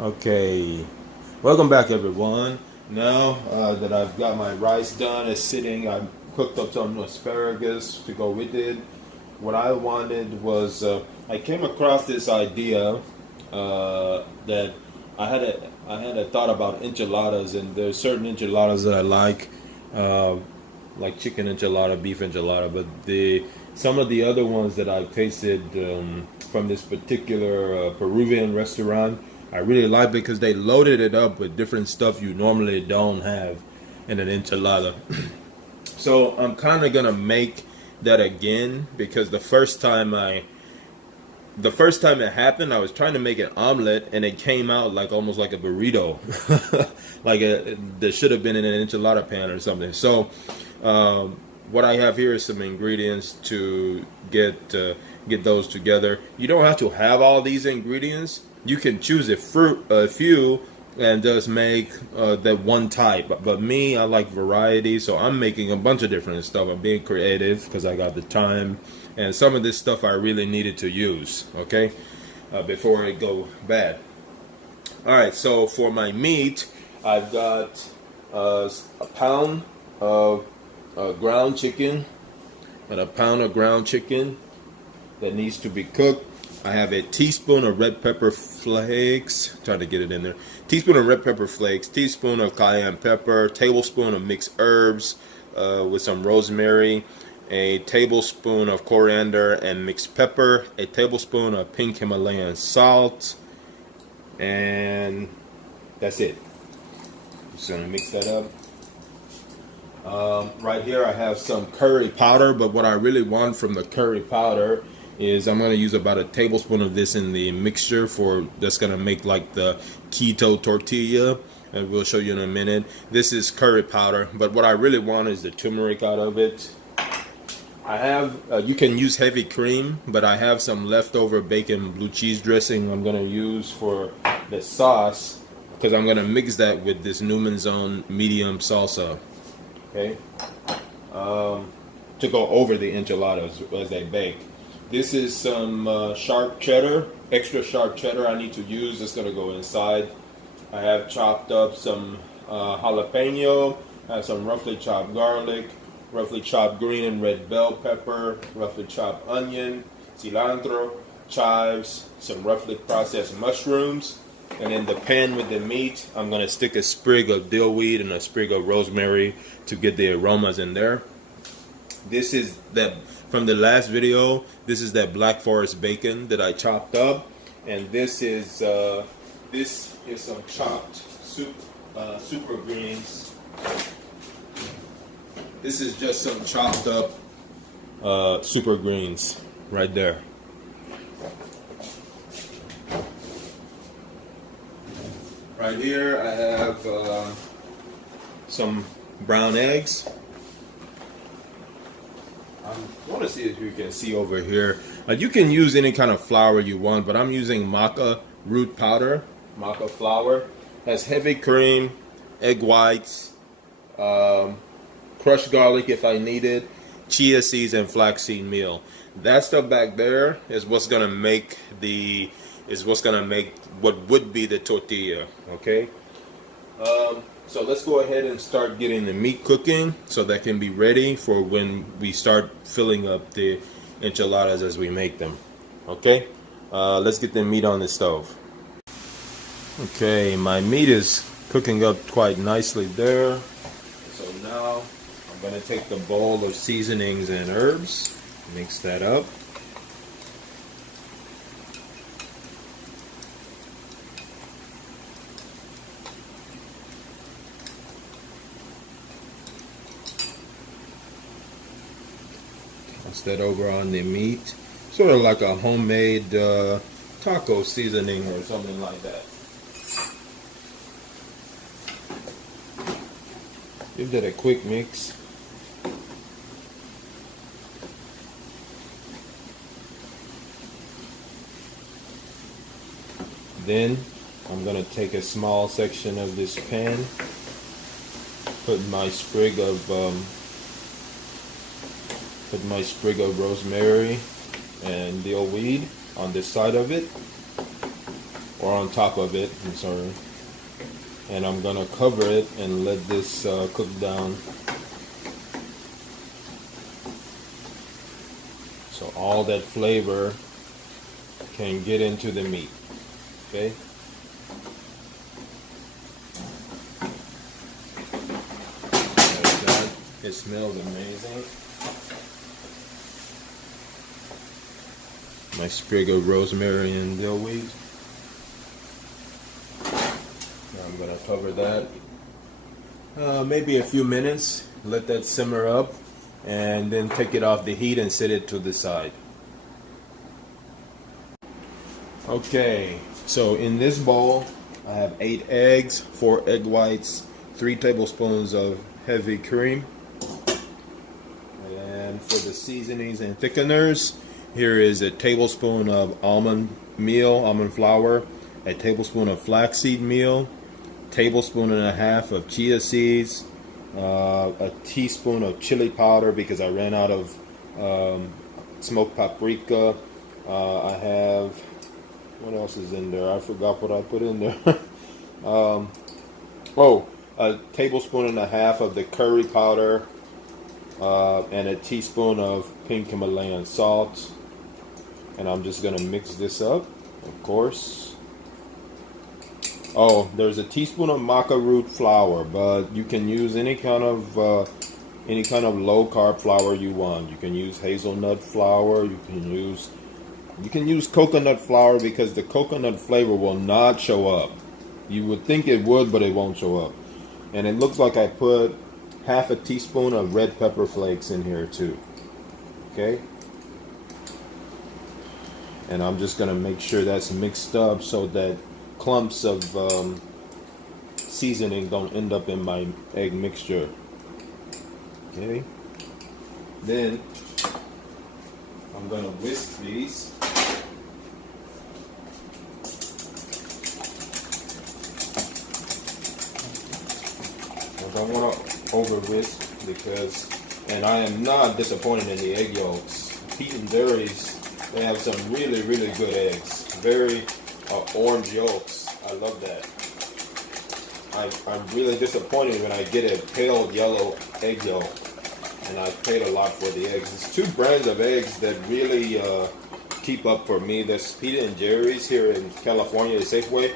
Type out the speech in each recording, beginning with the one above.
Okay, welcome back everyone. Now that I've got my rice done, it's sitting. I cooked up some asparagus to go with it. What I wanted was I came across this idea that I had a thought about enchiladas, and there's certain enchiladas that I like chicken enchilada, beef enchilada, but the some of the other ones that I've tasted from this particular Peruvian restaurant, I really like because they loaded it up with different stuff you normally don't have in an enchilada. So I'm kind of gonna make that again because the first time it happened, I was trying to make an omelet and it came out like almost like a burrito, there should have been in an enchilada pan or something. So what I have here is some ingredients to get those together. You don't have to have all these ingredients. You can choose a few and just make that one type. But me, I like variety, so I'm making a bunch of different stuff. I'm being creative because I got the time, and some of this stuff I really needed to use, okay, before it go bad. All right, so for my meat, I've got a pound of ground chicken, and a pound of ground chicken that needs to be cooked. I have a teaspoon of red pepper flakes. Try to get it in there. Teaspoon of red pepper flakes. Teaspoon of cayenne pepper. Tablespoon of mixed herbs with some rosemary. A tablespoon of coriander and mixed pepper. A tablespoon of pink Himalayan salt. And that's it. Just gonna mix that up. Right here I have some curry powder, but what I really want from the curry powder is I'm going to use about a tablespoon of this in the mixture that's going to make like the keto tortilla, and we'll show you in a minute. This is curry powder, but what I really want is the turmeric out of it. I have you can use heavy cream, but I have some leftover bacon blue cheese dressing I'm going to use for the sauce, because I'm going to mix that with this Newman's Own medium salsa, okay, to go over the enchiladas as they bake. This is some sharp cheddar, extra sharp cheddar I need to use. It's going to go inside. I have chopped up some jalapeno. I have some roughly chopped garlic, roughly chopped green and red bell pepper, roughly chopped onion, cilantro, chives, some roughly processed mushrooms. And in the pan with the meat, I'm going to stick a sprig of dill weed and a sprig of rosemary to get the aromas in there. This is that from the last video. This is that Black Forest bacon that I chopped up, and this is some chopped super greens. This is just some chopped up super greens right there. Right here I have some brown eggs. I want to see if you can see over here. You can use any kind of flour you want, but I'm using maca root powder, maca flour. Has heavy cream, egg whites, crushed garlic if I need it, chia seeds, and flaxseed meal. That stuff back there is what's gonna make what would be the tortilla. Okay. So let's go ahead and start getting the meat cooking so that can be ready for when we start filling up the enchiladas as we make them. Okay, let's get the meat on the stove. Okay, my meat is cooking up quite nicely there. So now I'm going to take the bowl of seasonings and herbs, mix that up. Toss that over on the meat, sort of like a homemade taco seasoning or something like that. Give that a quick mix. Then I'm going to take a small section of this pan, put my sprig of rosemary and dill weed on this side of it. or on top of it, I'm sorry. And I'm gonna cover it and let this cook down. So all that flavor can get into the meat, okay? Like that. It smells amazing. My sprig of rosemary and dill weed. Now I'm gonna cover that. Maybe a few minutes. Let that simmer up, and then take it off the heat and set it to the side. Okay, so in this bowl I have 8 eggs, 4 egg whites, 3 tablespoons of heavy cream, and for the seasonings and thickeners, here is a tablespoon of almond flour, a tablespoon of flaxseed meal, tablespoon and a half of chia seeds, a teaspoon of chili powder because I ran out of smoked paprika. I have, what else is in there? I forgot what I put in there. A tablespoon and a half of the curry powder, and a teaspoon of pink Himalayan salt. And I'm just gonna mix this up, of course. Oh, there's a teaspoon of maca root flour, but you can use any kind of low carb flour you want. You can use hazelnut flour. You can use coconut flour because the coconut flavor will not show up. You would think it would, but it won't show up. And it looks like I put half a teaspoon of red pepper flakes in here too. Okay. And I'm just gonna make sure that's mixed up so that clumps of seasoning don't end up in my egg mixture. Okay. Then I'm gonna whisk these. I don't want to over whisk because, and I am not disappointed in the egg yolks. Pete and Dairies, they have some really, really good eggs. Very orange yolks. I love that. I'm really disappointed when I get a pale yellow egg yolk, and I paid a lot for the eggs. It's 2 brands of eggs that really keep up for me. There's Pete and Jerry's here in California, Safeway,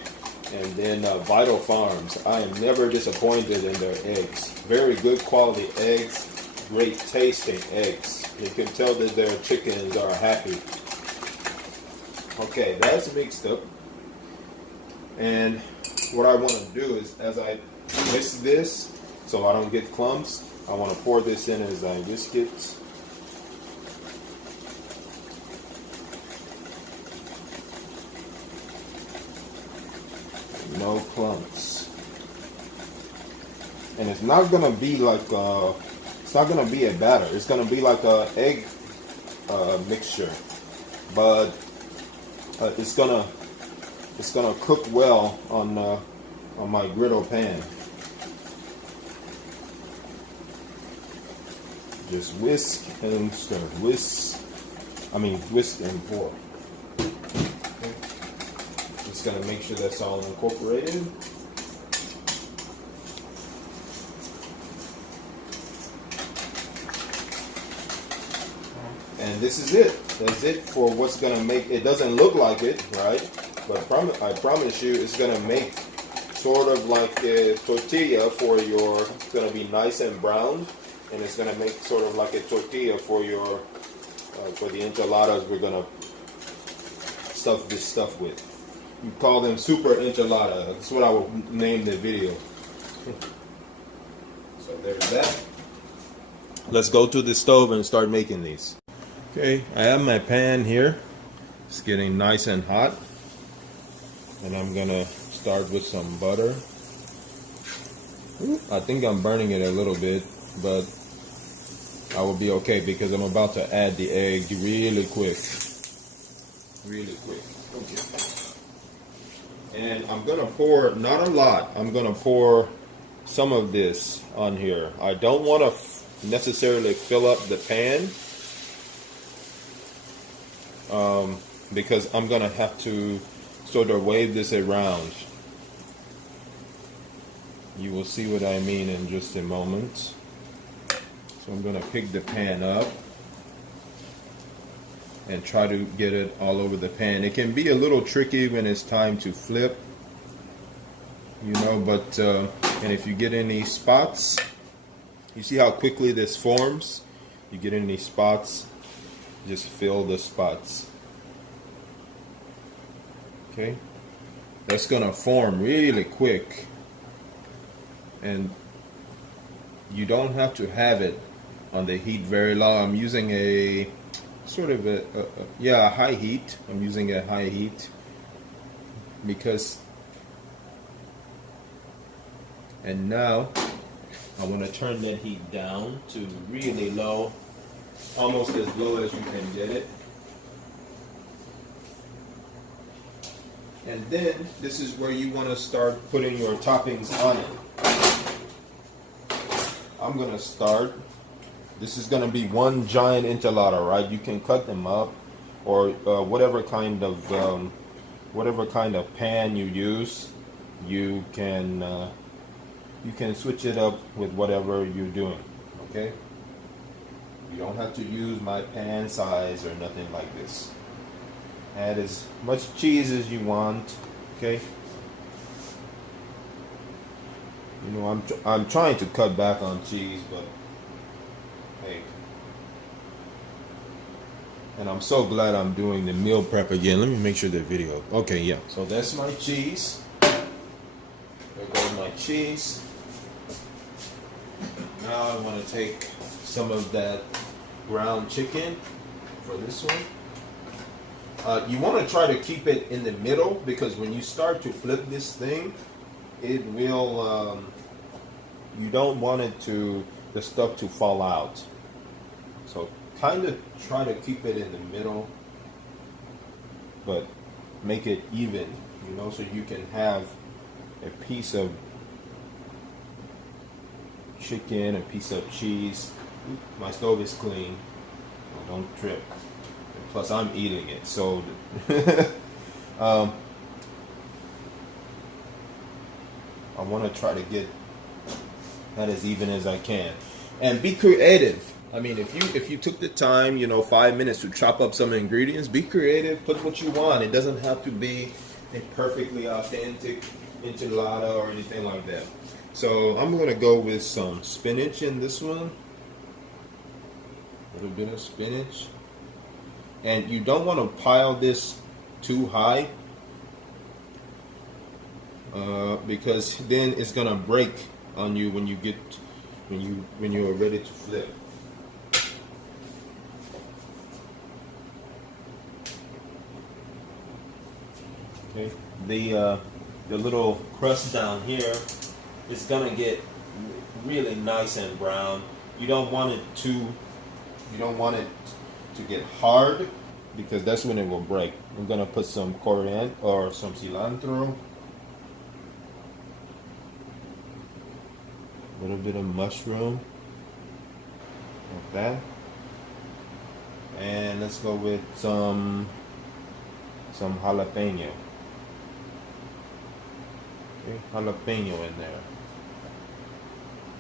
and then Vital Farms. I am never disappointed in their eggs. Very good quality eggs, great tasting eggs. You can tell that their chickens are happy. Okay, that's mixed up. And what I want to do is, as I whisk this, so I don't get clumps, I want to pour this in as I whisk it. No clumps. And it's not going to be like it's not going to be a batter. It's going to be like a egg mixture, but it's gonna cook well on my griddle pan. Just whisk and stir. Whisk and pour. Okay. Just gonna make sure that's all incorporated. And this is it. That's it for what's gonna make it. Doesn't look like it, right? But I promise you, it's gonna make sort of like a tortilla for your. It's gonna be nice and browned, and it's gonna make sort of like a tortilla for your for the enchiladas we're gonna stuff this stuff with. We call them super enchilada. That's what I will name the video. So there's that. Let's go to the stove and start making these. Okay, I have my pan here. It's getting nice and hot. And I'm gonna start with some butter. I think I'm burning it a little bit, but I will be okay because I'm about to add the egg really quick. Really quick. Okay. And I'm gonna pour, not a lot, I'm gonna pour some of this on here. I don't want to necessarily fill up the pan because I'm gonna have to sort of wave this around. You will see what I mean in just a moment. So I'm going to pick the pan up and try to get it all over the pan. It can be a little tricky when it's time to flip, you know, but and if you get any spots, you see how quickly this forms? You get any spots, just fill the spots. Okay, that's gonna form really quick, and you don't have to have it on the heat very long. I'm using a sort of a high heat. I'm using a high heat because, and now I want to turn that heat down to really low, almost as low as you can get it. And then this is where you want to start putting your toppings on it. I'm going to start. This is going to be one giant enchilada, right? You can cut them up, or whatever kind of pan you use. You can switch it up with whatever you're doing. Okay. You don't have to use my pan size or nothing like this. Add as much cheese as you want, okay? You know, I'm trying to cut back on cheese, but hey. And I'm so glad I'm doing the meal prep again. Let me make sure the video. Okay, yeah. So that's my cheese. There goes my cheese. Now I want to take some of that ground chicken for this one. You want to try to keep it in the middle, because when you start to flip this thing, it will, you don't want the stuff to fall out. So kind of try to keep it in the middle, but make it even, you know, so you can have a piece of chicken, a piece of cheese. My stove is clean. Don't trip. Plus, I'm eating it, so I want to try to get that as even as I can, and be creative. I mean, if you took the time, you know, 5 minutes to chop up some ingredients, be creative. Put what you want. It doesn't have to be a perfectly authentic enchilada or anything like that. So I'm gonna go with some spinach in this one. A little bit of spinach. And you don't want to pile this too high, because then it's gonna break on you when you're ready to flip. Okay, the little crust down here is gonna get really nice and brown. You don't want it to get hard, because that's when it will break. I'm gonna put some coriander or some cilantro, a little bit of mushroom, like that, and let's go with some jalapeno. Okay, jalapeno in there,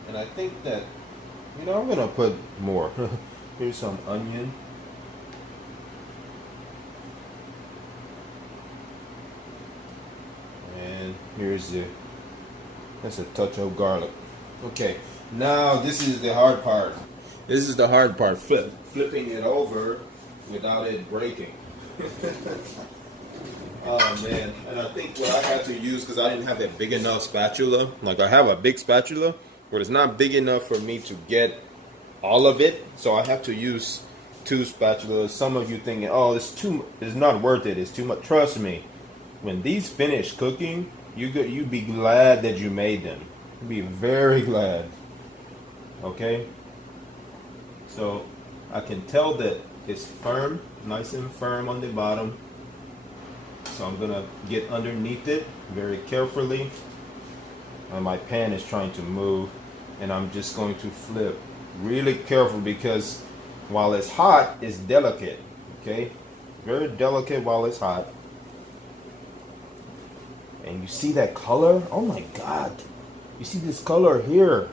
and I think that, you know, I'm gonna put more. Here's some onion. And here's that's a touch of garlic. Okay, now this is the hard part. This is the hard part, flipping it over without it breaking. Oh man, and I think what I had to use, because I didn't have a big enough spatula, like I have a big spatula, but it's not big enough for me to get all of it, so I have to use 2 spatulas. Some of you thinking, oh, it's not worth it, it's too much. Trust me, when these finish cooking, you'd be glad that you made them. You'd be very glad. Okay, so I can tell that it's firm, nice and firm on the bottom. So I'm gonna get underneath it very carefully. And my pan is trying to move, and I'm just going to flip really careful, because while it's hot, it's delicate. Okay, very delicate while it's hot. And you see that color? Oh my God. You see this color here?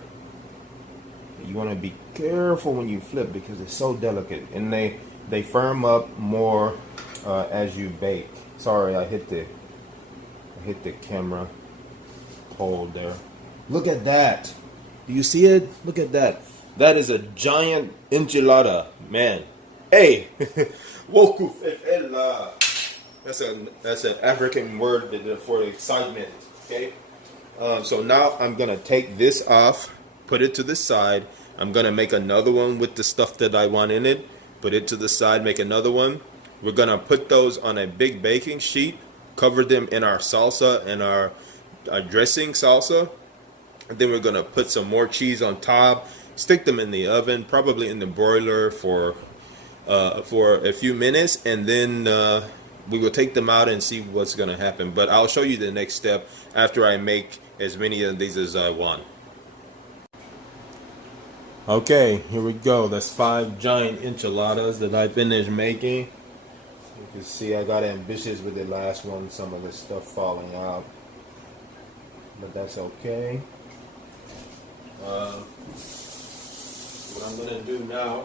You want to be careful when you flip because it's so delicate. And they firm up more as you bake. Sorry, I hit the camera hold there. Look at that. Do you see it? Look at that. That is a giant enchilada, man. Hey, woku fefela. That's an African word for excitement. Okay. So now I'm gonna take this off, put it to the side. I'm gonna make another one with the stuff that I want in it. Put it to the side. Make another one. We're gonna put those on a big baking sheet. Cover them in our salsa and our dressing salsa. And then we're gonna put some more cheese on top. Stick them in the oven, probably in the broiler for a few minutes, and then we will take them out and see what's gonna happen. But I'll show you the next step after I make as many of these as I want. Okay, here we go. That's 5 giant enchiladas that I finished making. You can see I got ambitious with the last one, some of the stuff falling out, but that's okay. What I'm gonna do now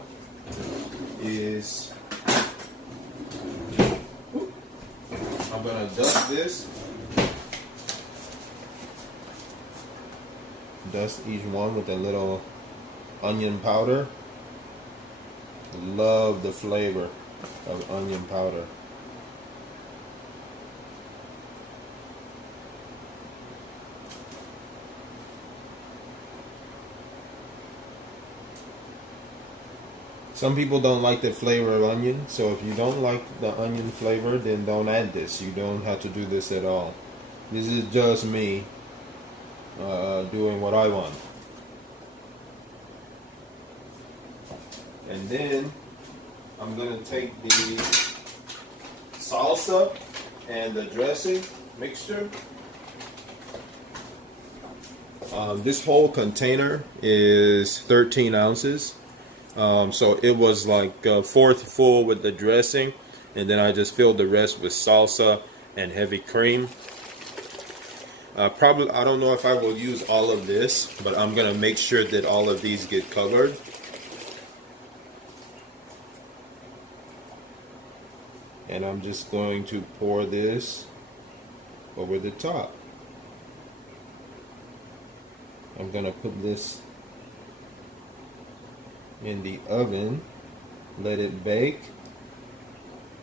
is I'm gonna dust this. Dust each one with a little onion powder. Love the flavor of onion powder. Some people don't like the flavor of onion, so if you don't like the onion flavor, then don't add this. You don't have to do this at all. This is just me doing what I want. And then I'm going to take the salsa and the dressing mixture. This whole container is 13 ounces. So it was like a fourth full with the dressing, and then I just filled the rest with salsa and heavy cream. Probably, I don't know if I will use all of this, but I'm gonna make sure that all of these get covered. And I'm just going to pour this over the top. I'm gonna put this in the oven, let it bake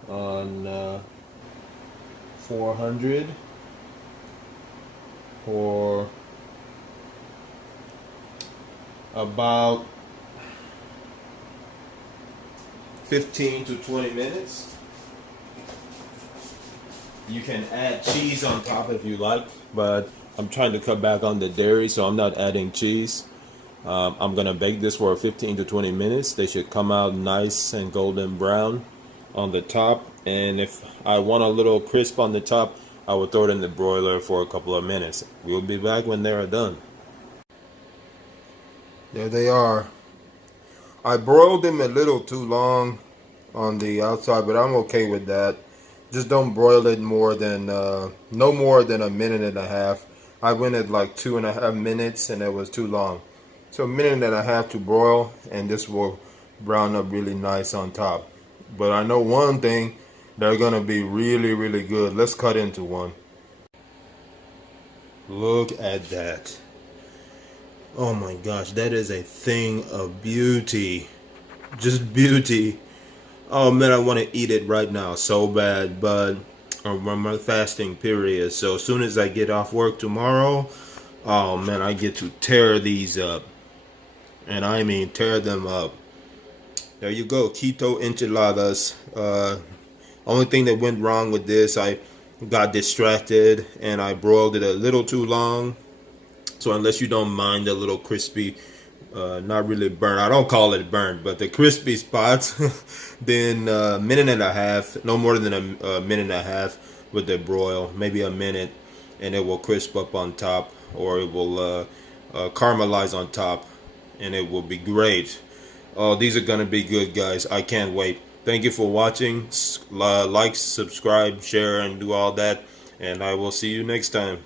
on 400 for about 15 to 20 minutes. You can add cheese on top if you like, but I'm trying to cut back on the dairy, so I'm not adding cheese. I'm gonna bake this for 15 to 20 minutes. They should come out nice and golden brown on the top, and if I want a little crisp on the top, I will throw it in the broiler for a couple of minutes. We'll be back when they are done. There they are. I broiled them a little too long on the outside, but I'm okay with that. Just don't broil it more than no more than a minute and a half. I went at like 2.5 minutes, and it was too long. So a minute and a half to broil, and this will brown up really nice on top. But I know one thing, they're gonna be really, really good. Let's cut into one. Look at that. Oh my gosh, that is a thing of beauty. Just beauty. Oh man, I want to eat it right now so bad, but I'm on my fasting period. So as soon as I get off work tomorrow, oh man, I get to tear these up. And I mean tear them up. There you go, keto enchiladas. Only thing that went wrong with this, I got distracted and I broiled it a little too long. So unless you don't mind the little crispy, not really burnt, I don't call it burnt, but the crispy spots, then a minute and a half, no more than a minute and a half with the broil, maybe a minute, and it will crisp up on top, or it will caramelize on top, and it will be great. Oh, these are gonna be good, guys. I can't wait. Thank you for watching. Like, subscribe, share, and do all that. and I will see you next time.